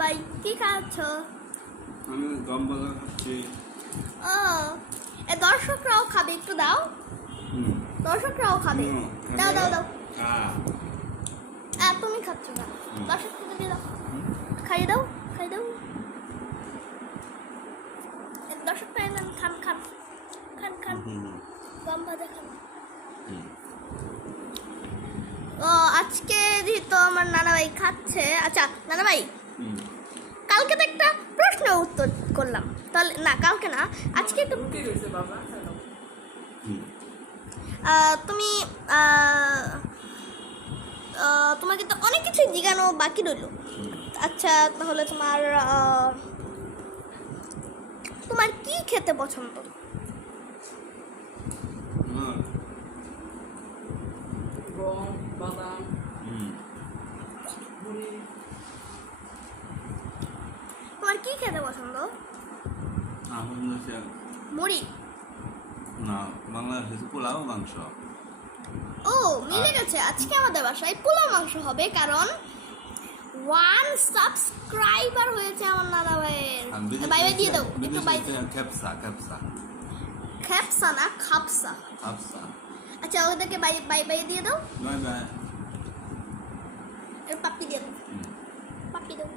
ভাই কি খাচ্ছ? আমি গম বাজার খাচ্ছি। ও এ দর্শকরাও খাবে, একটু দাও। দর্শকরাও খাবে, দাও দাও দাও। তুমি খাচ্ছ না, দর্শককে দিয়ে দাও, খাইয়ে দাও, খাইয়ে দাও। দর্শক খান খান খান খান, গম ভাজা খান। ও আজকে যেহেতু আমার নানা ভাই খাচ্ছে, আচ্ছা নানা ভাই কালকে তো একটা প্রশ্ন উত্তর করলাম, তাহলে না কালকে না আজকে একটু তুমি তোমাকে তো অনেক কিছু জিজ্ঞানো বাকি রইল। আচ্ছা তাহলে তোমার কি খেতে পছন্দ? তোমার কি খেতে পছন্দ? মুড়ি না, বাংলাদেশে পোলাও মাংস। ও মিলে গেছে, আজকে আমাদের বাসায় পোলাও মাংস হবে, কারণ 1 সাবস্ক্রাইবার হয়েছে আমার নানা ভাইয়ের। বাই বাই দিয়ে দাও, একটু বাই। খেপসা না খাপসা। আচ্ছা ওদেরকে বাই বাই বাই দিয়ে দাও। Bye bye. পাপ্পি দিয়ে দাও, পাপ্পি দাও।